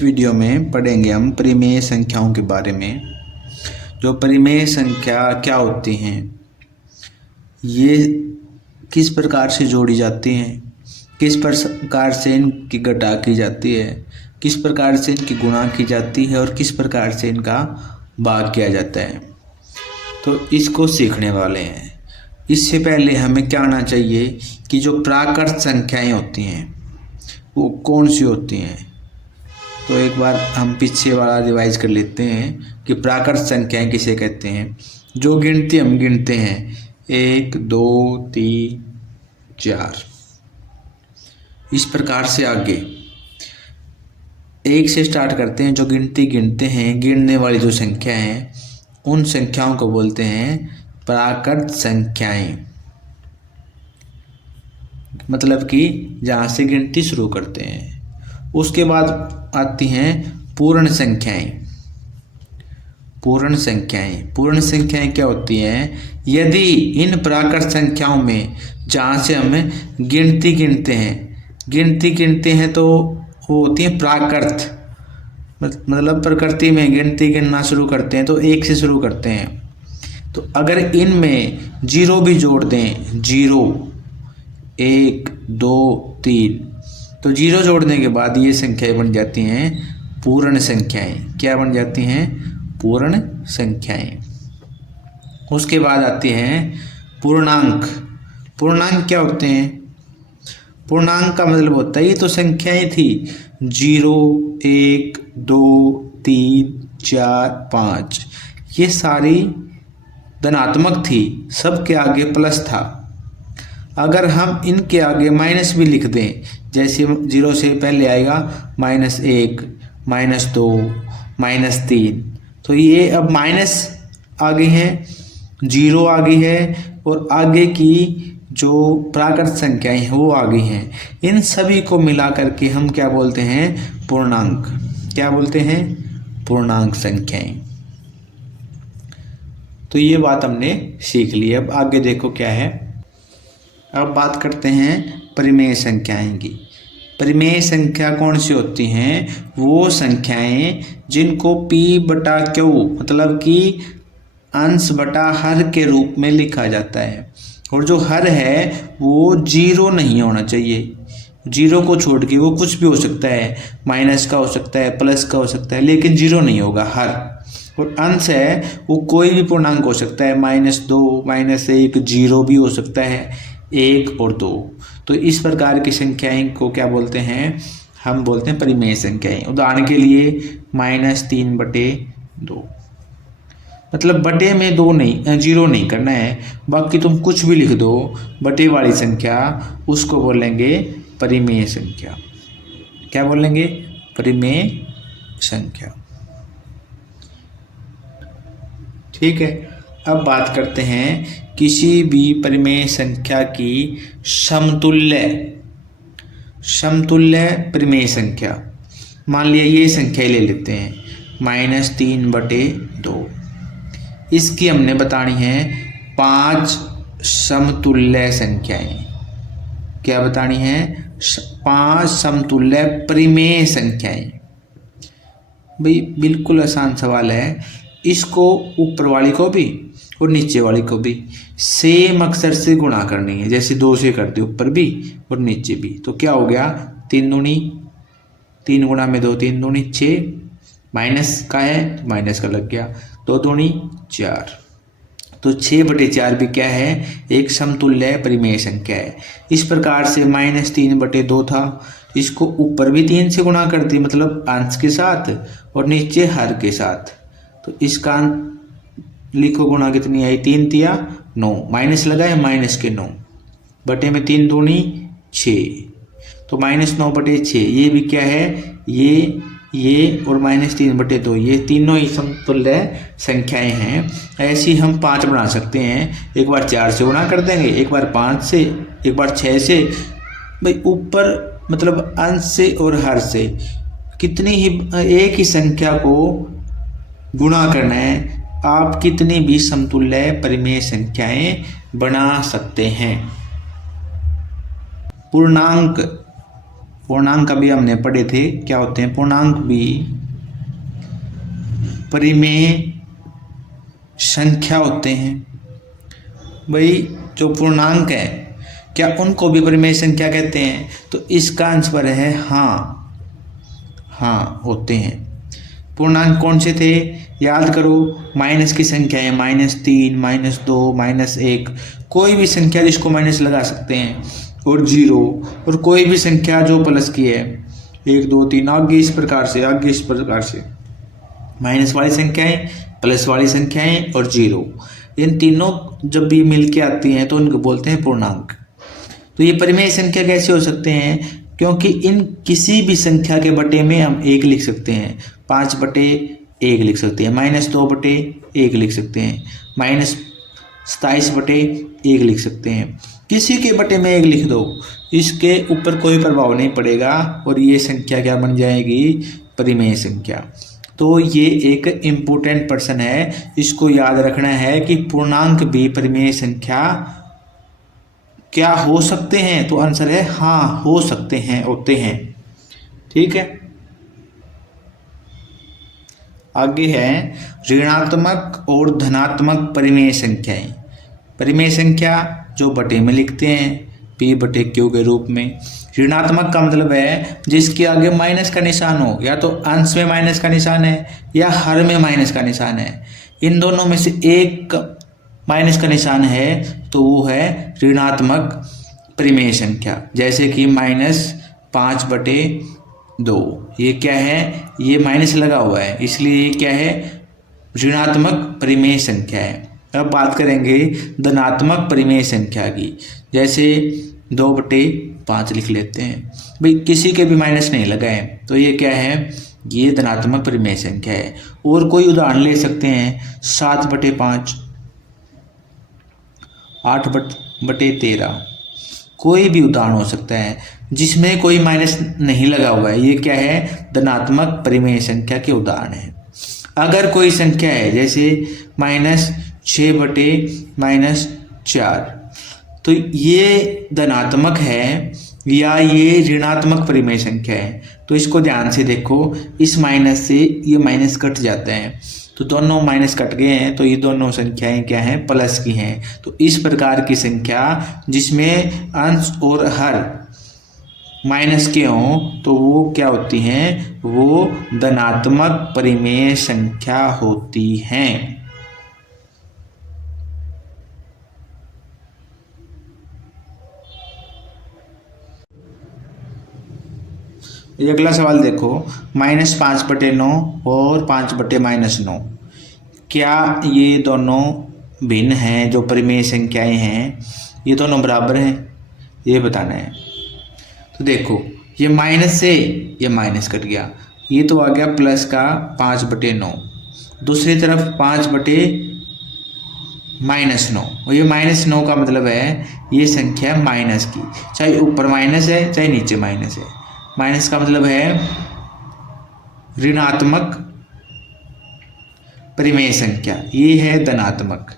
इस वीडियो में पढ़ेंगे हम परिमेय संख्याओं के बारे में। जो परिमेय संख्या क्या होती हैं, ये किस प्रकार से जोड़ी जाती हैं, किस प्रकार से इनकी घटा की जाती है, किस प्रकार से इनकी गुणा की जाती है और किस प्रकार से इनका भाग किया जाता है, तो इसको सीखने वाले हैं। इससे पहले हमें क्या आना चाहिए कि जो प्राकृत संख्याएं होती हैं वो कौन सी होती हैं। तो एक बार हम पीछे वाला रिवाइज कर लेते हैं कि प्राकृत संख्याएं किसे कहते हैं। जो गिनती हम गिनते हैं 1 2 3 4, इस प्रकार से आगे 1 से स्टार्ट करते हैं। जो गिनती गिनते हैं, गिनने वाली जो संख्या हैं, उन संख्याओं को बोलते हैं प्राकृत संख्याएं। मतलब कि जहाँ से गिनती शुरू करते हैं। उसके बाद आती हैं पूर्ण संख्याएं। पूर्ण संख्याएं क्या होती हैं? यदि इन प्राकृत संख्याओं में जहाँ से हम गिनती गिनते हैं तो वो होती है प्राकृत। मतलब प्रकृति में गिनती गिनना शुरू करते हैं तो 1 से शुरू करते हैं। तो अगर इनमें 0 भी जोड़ दें, 0 1 2 3, तो 0 जोड़ने के बाद ये संख्याएं बन जाती हैं पूर्ण संख्याएं। क्या बन जाती हैं? पूर्ण संख्याएं। उसके बाद आती हैं पूर्णांक। पूर्णांक क्या होते हैं? पूर्णांक का मतलब होता है ये तो संख्याएं थी 0 1 2 3 4 5, ये सारी धनात्मक थी, सबके आगे प्लस था। अगर हम इनके आगे माइनस भी लिख दें, जैसे 0 से पहले आएगा -1 -2 -3, तो ये अब माइनस आ गई है, 0 आ गई है और आगे की जो प्राकृत संख्याएं हैं वो आ गई हैं। इन सभी को मिला करके हम क्या बोलते हैं? पूर्णांक। क्या बोलते हैं? पूर्णांक संख्याएं। तो ये बात हमने सीख ली। अब आगे देखो क्या है। अब बात करते हैं परिमेय संख्याएं की। परिमेय संख्या कौन सी होती हैं? वो संख्याएं जिनको P/Q मतलब कि अंश बटा हर के रूप में लिखा जाता है। और जो हर है वो 0 नहीं होना चाहिए। 0 को छोड़ के वो कुछ भी हो सकता है, माइनस का हो सकता है, प्लस का हो सकता है, लेकिन 0 नहीं होगा हर। और अंश है वो कोई भी पूर्णांक हो सकता है, -2 -1 0 भी हो सकता है, 1 और 2। तो इस प्रकार की संख्याएं को क्या बोलते हैं? हम बोलते हैं परिमेय संख्याएं। उदाहरण के लिए -3/2, मतलब बटे में 0 नहीं करना है, बाकी तुम कुछ भी लिख दो बटे वाली संख्या, उसको बोलेंगे परिमेय संख्या। क्या बोलेंगे? परिमेय संख्या। ठीक है। अब बात करते हैं किसी भी परिमेय संख्या की समतुल्य परिमेय संख्या। मान लिया ये संख्या ले लेते हैं -3/2। इसकी हमने बतानी है 5 समतुल्य संख्याएं। क्या बतानी है? 5 समतुल्य परिमेय संख्याएं। भाई बिल्कुल आसान सवाल है। इसको ऊपर वाली को भी और नीचे वाली को भी सेम अक्षर से गुणा करनी है। जैसे 2 से करते ऊपर भी और नीचे भी, तो क्या हो गया? 3 दूनी 3 गुणा में 2 3 दूनी 6, माइनस का है माइनस का लग गया, 2 दूनी 4। तो 6/4 भी क्या है? एक समतुल्य परिमेय संख्या है। इस प्रकार से -3/2 था, इसको ऊपर भी 3 से गुणा कर दी, मतलब अंश के साथ, और नीचे हर के साथ। तो इसका लिखो गुणा कितनी आई? 3 तिया 9, माइनस लगा है माइनस के 9, बटे में 3 दूनी 6, तो -9/6। ये भी क्या है? ये और -3/2, ये तीनों ही समतुल्य संख्याएं हैं। ऐसी हम 5 बना सकते हैं। एक बार 4 से गुणा कर देंगे, एक बार 5 से, एक बार 6 से। भाई ऊपर मतलब अंश से और हर से कितनी ही एक ही संख्या को गुणा करना है, आप कितनी भी समतुल्य परिमेय संख्याएं बना सकते हैं। पूर्णांक पूर्णांक अभी हमने पढ़े थे, क्या होते हैं पूर्णांक भी परिमेय संख्या होते हैं। भाई जो पूर्णांक है क्या उनको भी परिमेय संख्या कहते हैं? तो इसका आंसर है हाँ, हाँ होते हैं। पूर्णांक कौन से थे याद करो, माइनस की संख्या है, -3, -2, -1, कोई भी संख्या जिसको माइनस लगा सकते हैं, और 0, और कोई भी संख्या जो प्लस की है, 1, 2, 3 आगे इस प्रकार से माइनस वाली संख्याएं, प्लस वाली संख्याएं और 0, इन तीनों जब भी मिल के आती हैं तो उनको बोलते हैं पूर्णांक। तो ये परिमेय संख्या कैसे हो सकते हैं? क्योंकि इन किसी भी संख्या के बटे में हम 1 लिख सकते हैं, 5/1 लिख सकते हैं, -2/1 लिख सकते हैं, -27/1 लिख सकते हैं। किसी के बटे में 1 लिख दो, इसके ऊपर कोई प्रभाव नहीं पड़ेगा और ये संख्या क्या बन जाएगी? परिमेय संख्या। तो ये एक इम्पोर्टेंट पर्सन है, इसको याद रखना है कि पूर्णांक भी परिमेय संख्या क्या हो सकते हैं? तो आंसर है हाँ हो सकते हैं, होते हैं। ठीक है, आगे है ऋणात्मक और धनात्मक परिमेय संख्याएं। परिमेय संख्या जो बटे में लिखते हैं P/Q के रूप में। ऋणात्मक का मतलब है जिसके आगे माइनस का निशान हो, या तो अंश में माइनस का निशान है या हर में माइनस का निशान है, इन दोनों में से एक माइनस का निशान है तो वो है ऋणात्मक परिमेय संख्या। जैसे कि -5/2, ये क्या है? ये माइनस लगा हुआ है, इसलिए ये क्या है? ऋणात्मक परिमेय संख्या है। अब बात करेंगे धनात्मक परिमेय संख्या की, जैसे 2/5 लिख लेते हैं। भाई किसी के भी माइनस नहीं लगा है तो ये क्या है? ये धनात्मक परिमेय संख्या है। और कोई उदाहरण ले सकते हैं, 7/5, 8/13, कोई भी उदाहरण हो सकता है जिसमें कोई माइनस नहीं लगा हुआ है, ये क्या है? धनात्मक परिमेय संख्या के उदाहरण है। अगर कोई संख्या है जैसे -6/-4, तो ये धनात्मक है या ये ऋणात्मक परिमेय संख्या है? तो इसको ध्यान से देखो, इस माइनस से ये माइनस कट जाता है, तो दोनों माइनस कट गए हैं, तो ये दोनों संख्याएं क्या हैं? प्लस की हैं। तो इस प्रकार की संख्या जिसमें अंश और हर माइनस के हों तो वो क्या होती हैं? वो धनात्मक परिमेय संख्या होती हैं। ये अगला सवाल देखो, -5/9 और 5/-9, क्या ये दोनों भिन्न हैं? जो परिमेय संख्याएं हैं ये दोनों बराबर हैं, ये बताना है। तो देखो ये माइनस से ये माइनस कट गया, ये तो आ गया प्लस का 5/9, दूसरी तरफ 5/-9, और ये -9 का मतलब है ये संख्या माइनस की, चाहे ऊपर माइनस है चाहे नीचे माइनस है। माइनस का मतलब है ऋणात्मक परिमेय संख्या, ये है धनात्मक।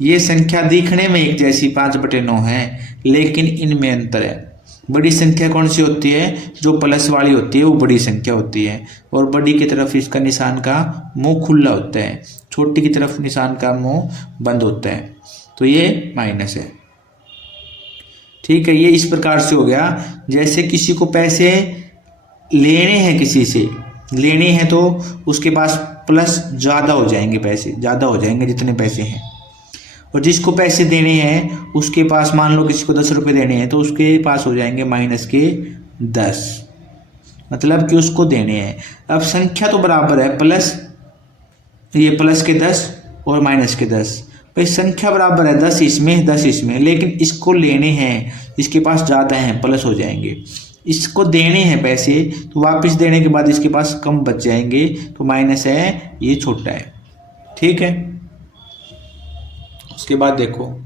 ये संख्या दिखने में एक जैसी 5/9 है, लेकिन इनमें अंतर है। बड़ी संख्या कौन सी होती है? जो प्लस वाली होती है वो बड़ी संख्या होती है, और बड़ी की तरफ इसका निशान का मुंह खुला होता है, छोटी की तरफ निशान का मुंह बंद होता है, तो ये माइनस है। ठीक है, ये इस प्रकार से हो गया, जैसे किसी को पैसे लेने हैं, किसी से लेने हैं तो उसके पास प्लस ज़्यादा हो जाएंगे, पैसे ज़्यादा हो जाएंगे जितने पैसे हैं, और जिसको पैसे देने हैं उसके पास, मान लो किसी को 10 रुपये देने हैं तो उसके पास हो जाएंगे -10, मतलब कि उसको देने हैं। अब संख्या तो बराबर है, प्लस ये प्लस के 10 और माइनस के 10, भाई संख्या बराबर है, 10 इसमें 10 इसमें, लेकिन इसको लेने हैं, इसके पास ज़्यादा हैं, प्लस हो जाएंगे। इसको देने हैं पैसे तो वापस देने के बाद इसके पास कम बच जाएंगे, तो माइनस है, ये छोटा है। ठीक है, उसके बाद देखो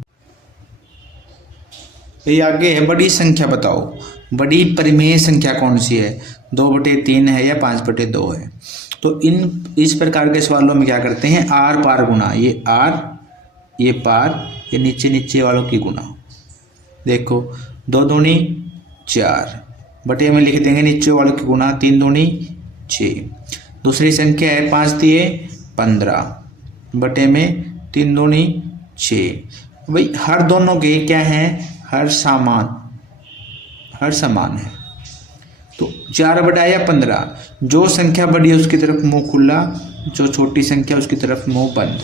ये आगे है, बड़ी संख्या बताओ, बड़ी परिमेय संख्या कौन सी है? 2/3 है या 5/2 है? तो इस प्रकार के सवालों में क्या करते हैं? आर पार गुणा, ये आर ये पार, ये नीचे नीचे वालों की गुणा। देखो 2 दूनी 4, बटे में लिख देंगे नीचे वाले की गुना, 3 दूनी 6। दूसरी संख्या है 5 दिए 15 बटे में 3 दूनी 6। भाई हर दोनों के क्या हैं, हर समान है। तो 4 बटाया 15, जो संख्या बड़ी है उसकी तरफ मुंह खुला, जो छोटी संख्या उसकी तरफ मुंह बंद।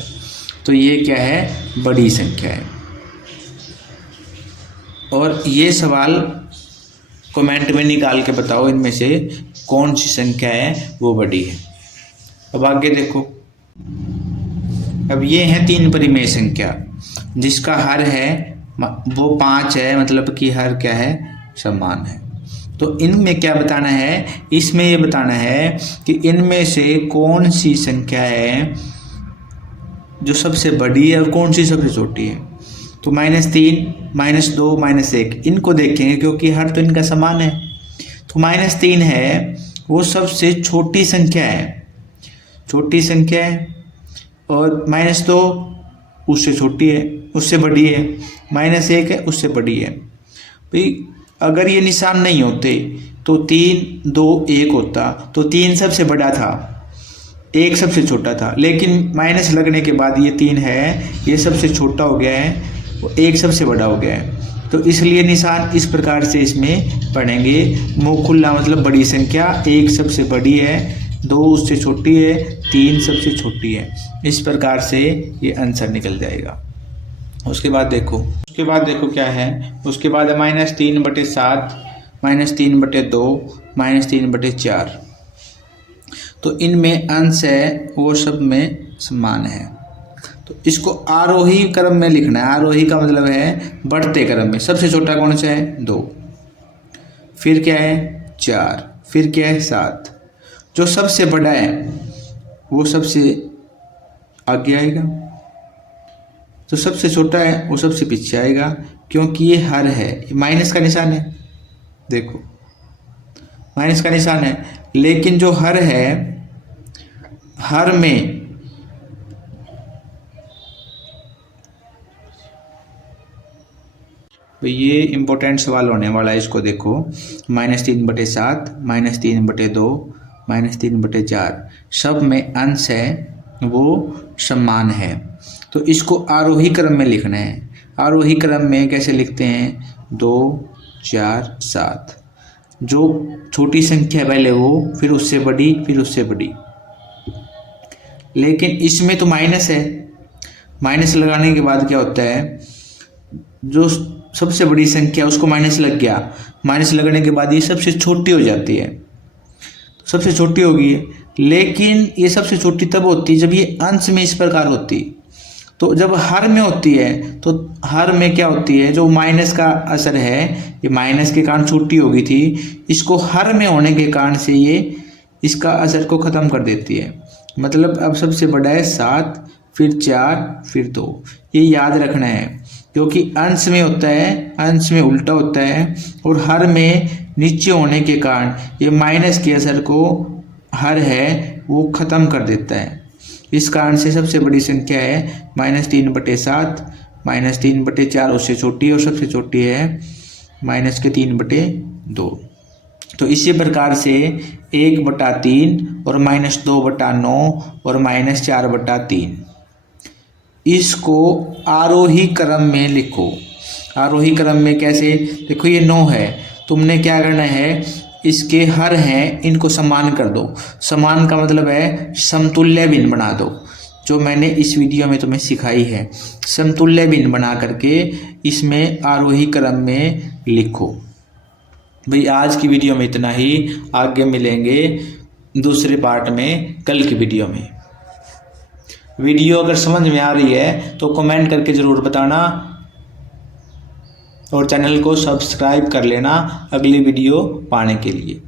तो ये क्या है, बड़ी संख्या है। और ये सवाल कमेंट में निकाल के बताओ इनमें से कौन सी संख्या है वो बड़ी है। अब आगे देखो, अब ये है 3 परिमेय संख्या जिसका हर है वो 5 है, मतलब कि हर क्या है, समान है। तो इनमें क्या बताना है, इसमें ये बताना है कि इनमें से कौन सी संख्या है जो सबसे बड़ी है और कौन सी सबसे छोटी है। तो -3, -2, -1 इनको देखेंगे क्योंकि हर तो इनका समान है। तो -3 है वो सबसे छोटी संख्या है, और -2 उससे छोटी है, उससे बड़ी है, -1 है उससे बड़ी है। भाई अगर ये निशान नहीं होते तो 3, 2, 1 होता, तो 3 सबसे बड़ा था, 1 सबसे छोटा था, लेकिन माइनस लगने के बाद ये 3 है, ये सबसे छोटा हो गया है, 1 सबसे बड़ा हो गया है। तो इसलिए निशान इस प्रकार से इसमें पढ़ेंगे, मुँह खुला मतलब बड़ी संख्या, 1 सबसे बड़ी है, 2 उससे छोटी है, 3 सबसे छोटी है। इस प्रकार से ये आंसर निकल जाएगा। उसके बाद देखो क्या है, उसके बाद है -3/7, -3/2, -3/4। तो इनमें अंश है वो सब में समान है। तो इसको आरोही क्रम में लिखना है। आरोही का मतलब है बढ़ते क्रम में। सबसे छोटा कौन सा है, 2, फिर क्या है 4, फिर क्या है 7। जो सबसे बड़ा है वो सबसे आगे आएगा, जो सबसे छोटा है वो सबसे पीछे आएगा, क्योंकि ये हर है, माइनस का निशान है, देखो माइनस का निशान है। लेकिन जो हर है, हर में तो ये इम्पोर्टेंट सवाल होने वाला है, इसको देखो। -3/7, -3/2, -3/4 सब में अंश है वो समान है। तो इसको आरोही क्रम में लिखना है। आरोही क्रम में कैसे लिखते हैं, 2, 4, 7। जो छोटी संख्या पहले वो, फिर उससे बड़ी, फिर उससे बड़ी। लेकिन इसमें तो माइनस है, माइनस लगाने के बाद क्या होता है, जो सबसे बड़ी संख्या उसको माइनस लग गया, माइनस लगने के बाद ये सबसे छोटी हो जाती है, सबसे छोटी होगी। लेकिन ये सबसे छोटी तब होती है जब ये अंश में इस प्रकार होती। तो जब हर में होती है तो हर में क्या होती है, जो माइनस का असर है, ये माइनस के कारण छोटी हो गई थी, इसको हर में होने के कारण से ये इसका असर को ख़त्म कर देती है। मतलब अब सबसे बड़ा है 7, फिर 4, फिर 2। ये याद रखना है, क्योंकि अंश में होता है, अंश में उल्टा होता है, और हर में नीचे होने के कारण ये माइनस के असर को हर है वो ख़त्म कर देता है। इस कारण से सबसे बड़ी संख्या है -3/7, -3/4 उससे छोटी है, और सबसे छोटी है -3/2। तो इसी प्रकार से 1/3 और -2/9 और -4/3 इसको आरोही क्रम में लिखो। आरोही क्रम में कैसे, देखो ये 9 है, तुमने क्या करना है, इसके हर हैं इनको समान कर दो। समान का मतलब है समतुल्य भिन्न बना दो, जो मैंने इस वीडियो में तुम्हें सिखाई है। समतुल्य भिन्न बना करके इसमें आरोही क्रम में लिखो। भाई आज की वीडियो में इतना ही, आगे मिलेंगे दूसरे पार्ट में कल की वीडियो में। वीडियो अगर समझ में आ रही है तो कमेंट करके ज़रूर बताना, और चैनल को सब्सक्राइब कर लेना अगली वीडियो पाने के लिए।